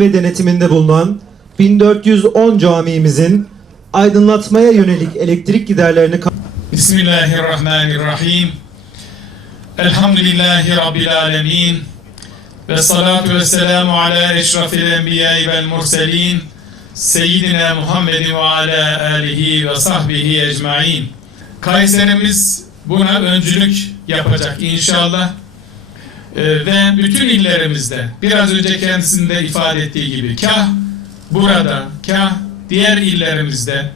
ve denetiminde bulunan 1410 camimizin aydınlatmaya yönelik elektrik giderlerini Bismillahirrahmanirrahim. Elhamdülillahi Rabbil alemin. Ve salatu ve selamu ala eşrafil enbiyayı vel murselin. Seyyidina Muhammedin ve ala alihi ve sahbihi ecmain. Kayserimiz buna öncülük yapacak inşallah. Ee, ve bütün illerimizde biraz önce kendisinde ifade ettiği gibi kah burada kah diğer illerimizde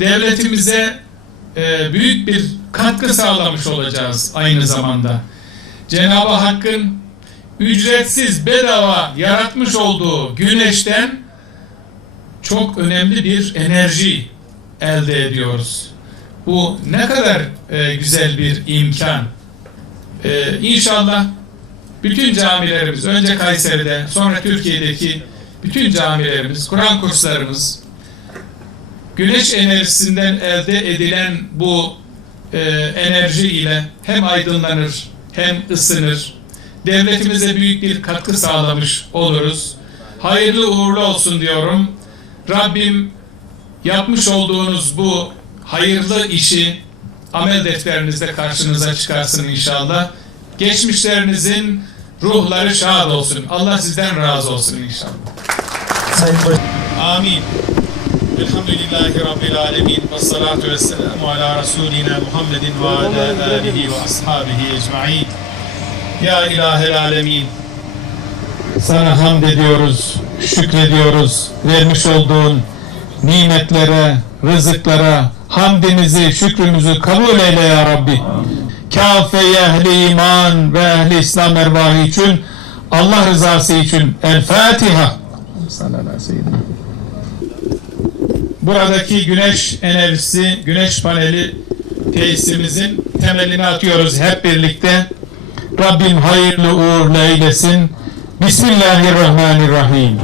devletimize e, büyük bir katkı sağlamış olacağız aynı zamanda. Cenab-ı Hakk'ın ücretsiz bedava yaratmış olduğu güneşten çok önemli bir enerji elde ediyoruz. Bu ne kadar e, güzel bir imkan. E, inşallah bütün camilerimiz, önce Kayseri'de, sonra Türkiye'deki bütün camilerimiz, Kur'an kurslarımız, güneş enerjisinden elde edilen bu e, enerji ile hem aydınlanır hem ısınır. Devletimize büyük bir katkı sağlamış oluruz. Hayırlı uğurlu olsun diyorum. Rabbim yapmış olduğunuz bu hayırlı işi amel defterinize karşınıza çıkarsın inşallah. Geçmişlerinizin ruhları şad olsun. Allah sizden razı olsun inşallah. Sayın Amin. Elhamdülillahi Rabbil Alemin. Ve salatu ve selamu ala Resulina Muhammedin ve ala alihi ve ashabihi ecma'in. Ya ilahel alemin. Sana hamd ediyoruz, şükrediyoruz. Vermiş olduğun nimetlere, rızıklara, hamdimizi, şükrümüzü kabul eyle ya Rabbi kafeye ehli iman ve ehli İslam erbahı için Allah rızası için El Fatiha Buradaki güneş enerjisi, güneş paneli tesisimizin temelini atıyoruz hep birlikte. Rabbim hayırlı uğurlu eylesin. Bismillahirrahmanirrahim.